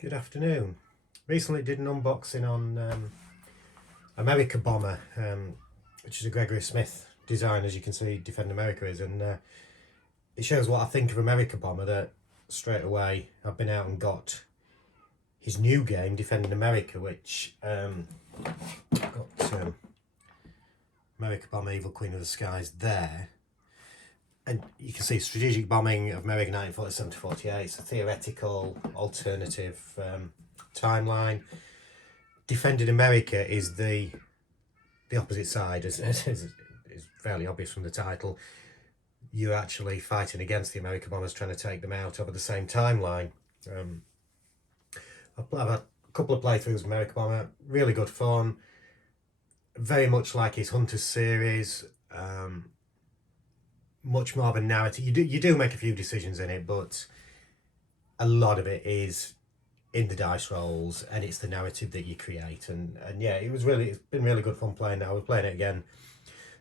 Good afternoon. Recently did an unboxing on Amerika Bomber, which is a Gregory Smith design, as you can see Defend America is, and it shows what I think of Amerika Bomber, that straight away I've been out and got his new game, Defending America, which got Amerika Bomber, Evil Queen of the Skies there. And you can see strategic bombing of America 1947 to 48. It's a theoretical alternative timeline. Defending America is the opposite side, as is fairly obvious from the title. You're actually fighting against the America bombers, trying to take them out over the same timeline. I've had a couple of playthroughs of America Bomber, really good fun. Very much like his Hunters series. Much more of a narrative. You do make a few decisions in it, but a lot of it is in the dice rolls, and it's the narrative that you create. And yeah, it's been really good fun playing that. I was playing it again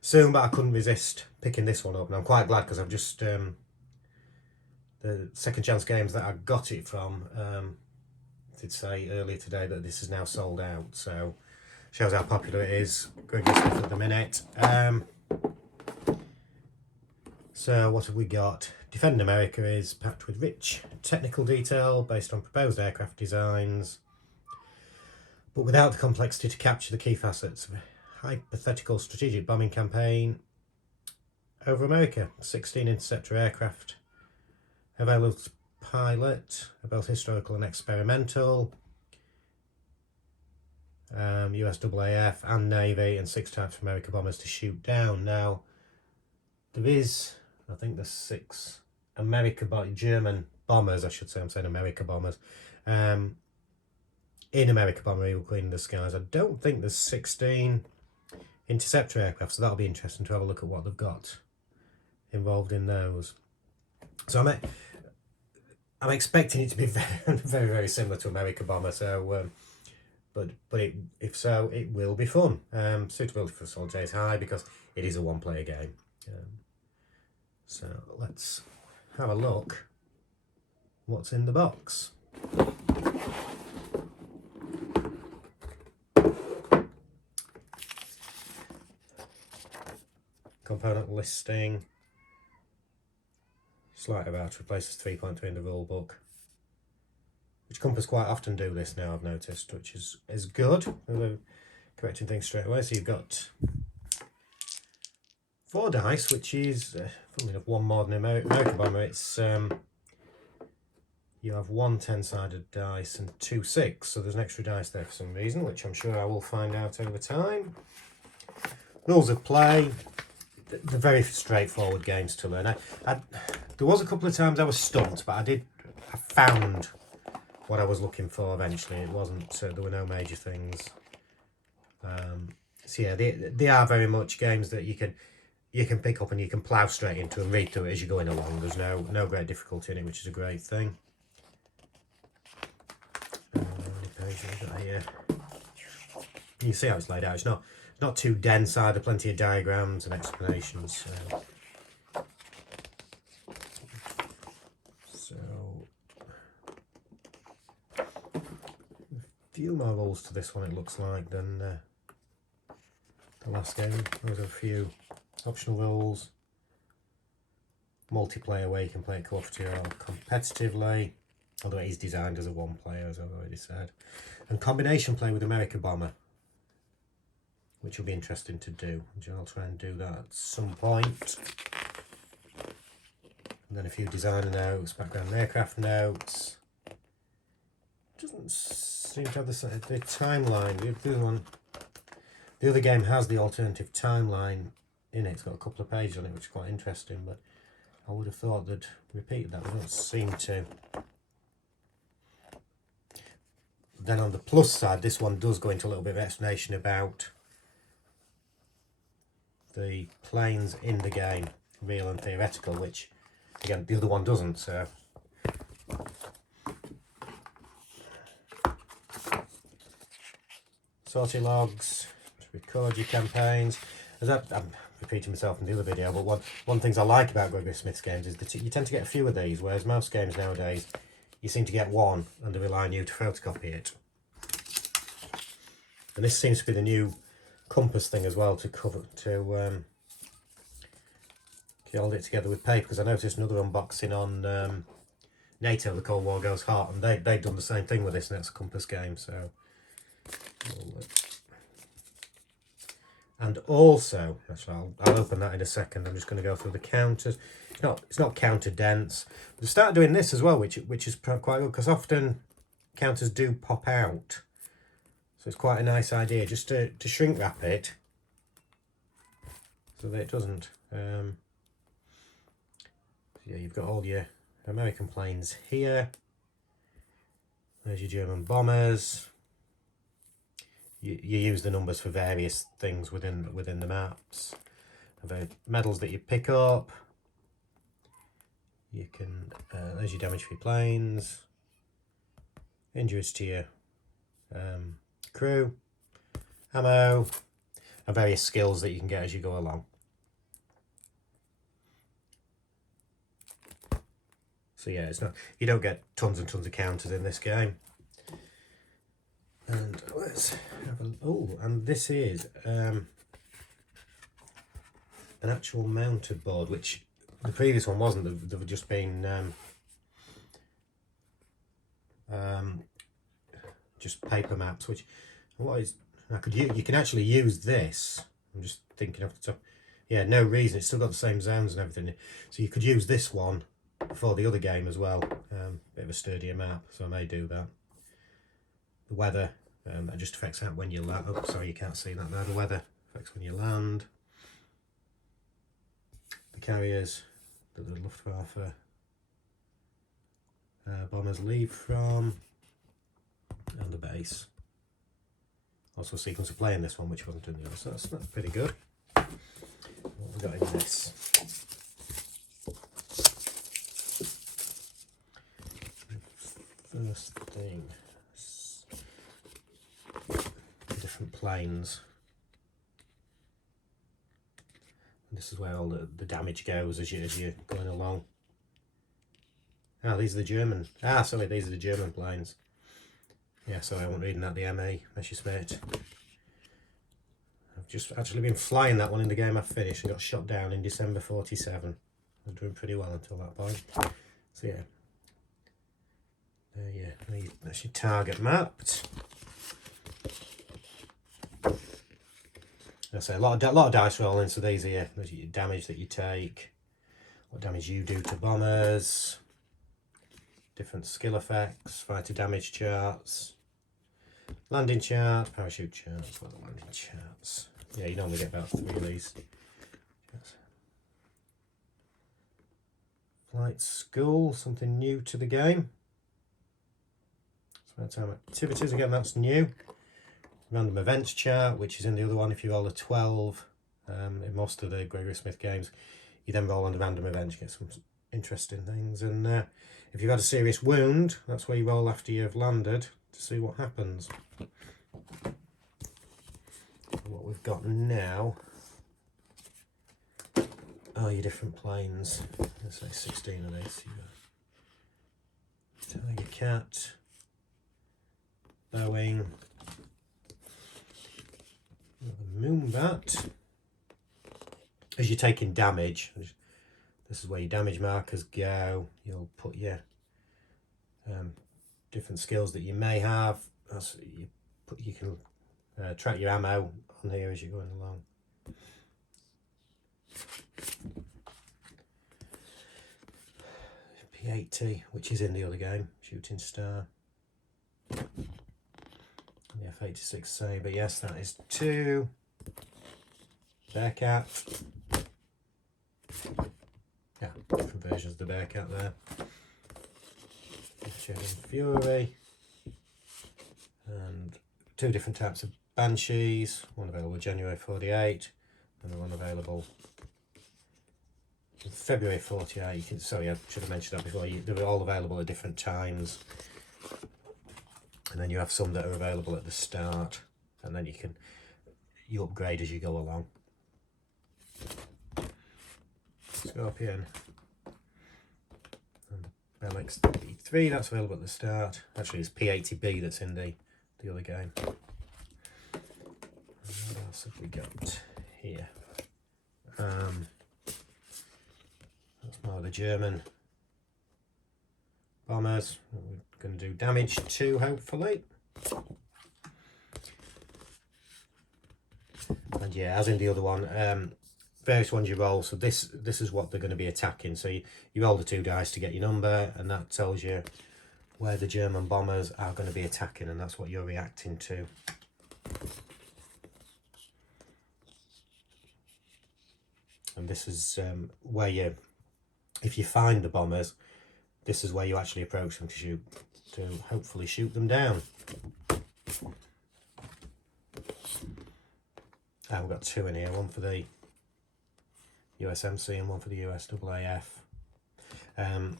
soon, but I couldn't resist picking this one up, and I'm quite glad, because I've just the Second Chance Games that I got it from did say earlier today that this is now sold out, so shows how popular it is. Gregory Smith at the minute. So what have we got? Defending America is packed with rich technical detail based on proposed aircraft designs, but without the complexity to capture the key facets of a hypothetical strategic bombing campaign over America. 16 interceptor aircraft available to pilot, are both historical and experimental. US AAF and Navy, and 6 types of America bombers to shoot down. Now, there is, I think there's 6 German bombers, I should say, I'm saying America bombers, in Amerika Bomber, Evil Queen of the Skies. I don't think there's 16 interceptor aircraft, so that'll be interesting to have a look at what they've got involved in those. So I'm expecting it to be very similar to Amerika Bomber, so but if so, it will be fun. Suitability for Soldier is high because it is a one-player game. So let's have a look what's in the box. Component listing. Slight about to replace 3.3 in the rule book, which Compass quite often do this now, I've noticed, which is good. We're correcting things straight away. So you've got 4 dice, which is funnily enough one more than Amerika Bomber. It's you have 1 10-sided dice and 2 6, so there's an extra dice there for some reason, which I'm sure I will find out over time. Rules of play. They're very straightforward games to learn. There was a couple of times I was stumped, but I found what I was looking for eventually. It wasn't, there were no major things. So yeah, they are very much games that you can pick up and you can plough straight into and read through it as you're going along. There's no great difficulty in it, which is a great thing. Here. You see how it's laid out. It's not too dense either. Plenty of diagrams and explanations. So a few more rules to this one, it looks like, than the last game. There's a few optional rules. Multiplayer, where you can play it cooperatively or competitively, although it is designed as a one-player, as I've already said. And combination play with Amerika Bomber, which will be interesting to do. I'll try and do that at some point. And then a few designer notes, background and aircraft notes. Doesn't seem to have the timeline. The other game has the alternative timeline in it. It's got a couple of pages on it, which is quite interesting, but I would have thought they'd repeated that. They don't seem to. Then on the plus side, this one does go into a little bit of explanation about the planes in the game, real and theoretical, which again the other one doesn't. So sortie logs to record your campaigns. I'm repeating myself in the other video, but one things I like about Gregory Smith's games is that you tend to get a few of these, whereas most games nowadays you seem to get one and they rely on you to photocopy it. And this seems to be the new compass thing as well, to hold it together with paper, because I noticed another unboxing on NATO, The Cold War Goes Hot, and they've done the same thing with this, and it's a compass game. So, and also, actually, I'll open that in a second. I'm just going to go through the counters. It's not counter dense. We started doing this as well, which is quite good, because often counters do pop out. So it's quite a nice idea just to shrink wrap it so that it doesn't. Yeah, you've got all your American planes here. There's your German bombers. You use the numbers for various things within the maps. The medals that you pick up. You can there's your damage for your planes. Injuries to your crew, ammo, and various skills that you can get as you go along. So yeah, you don't get tons and tons of counters in this game. And let's have and this is an actual mounted board, which the previous one wasn't. They've just been just paper maps. Which you can actually use this. I'm just thinking off the top. Yeah, no reason. It's still got the same zones and everything. So you could use this one for the other game as well. Bit of a sturdier map, so I may do that. The weather, that just affects out when you land. Oh, sorry, you can't see that there. The weather affects when you land. The carriers that the Luftwaffe bombers leave from, and the base. Also a sequence of play in this one, which wasn't in the other, so that's pretty good. What have we got in this? First thing, different planes. And this is where all the damage goes as you're going along. These are the German. Sorry, these are the German planes. Yeah, sorry, I wasn't reading that. The ME Messerschmitt. I've just actually been flying that one in the game I finished and got shot down in December 47. I was doing pretty well until that point. So yeah. That's your target mapped. I say a lot of dice rolling. So these are your damage that you take, what damage you do to bombers, different skill effects, fighter damage charts, landing charts, parachute charts. What are the landing charts? Yeah, you normally get about 3 of these. Flight school, something new to the game. Spare time activities, again, that's new. Random events chart, which is in the other one. If you roll a 12 in most of the Gregory Smith games, you then roll on the random events, you get some interesting things. And if you've had a serious wound, that's where you roll after you've landed to see what happens. And what we've got now are your different planes. Let's say 16 of these. Tiger Cat, Boeing, Moonbat. As you're taking damage, this is where your damage markers go. You'll put your different skills that you may have. You can track your ammo on here as you're going along. P80, which is in the other game, Shooting Star. The F-86C, but yes, that is 2. Bearcat. Yeah, different versions of the Bearcat there. Cherry Fury. And 2 different types of Banshees. One available January 48, and the one available in February 48. Sorry, I should have mentioned that before. They were all available at different times. And then you have some that are available at the start, and then you upgrade as you go along. Scorpion and Bell P83, that's available at the start. Actually, it's P80B that's in the other game. What else have we got here? That's more the German bombers. We're going to do damage to, hopefully. And yeah, as in the other one, various ones you roll. So this is what they're going to be attacking. So you roll the 2 dice to get your number, and that tells you where the German bombers are going to be attacking, and that's what you're reacting to. And this is where you, if you find the bombers, this is where you actually approach them to hopefully shoot them down. And we've got 2 in here, one for the USMC and one for the USAAF. And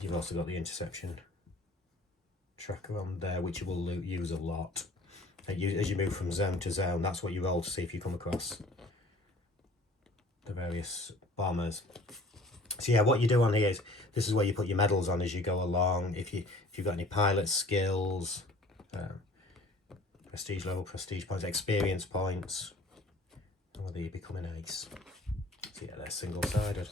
you've also got the interception tracker on there, which you will use a lot. As you move from zone to zone, that's what you roll to see if you come across the various bombers. So yeah, what you do on here is, this is where you put your medals on as you go along. If you've got any pilot skills, prestige level, prestige points, experience points, and whether you become an ace. So yeah, they're single-sided.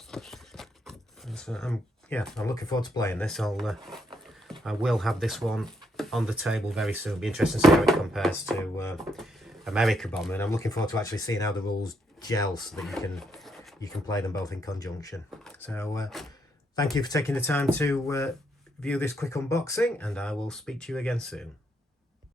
So I'm looking forward to playing this. I will have this one on the table very soon. Be interesting to see how it compares to Amerika Bomber, and I'm looking forward to actually seeing how the rules gel so that you can play them both in conjunction. So thank you for taking the time to view this quick unboxing, and I will speak to you again soon.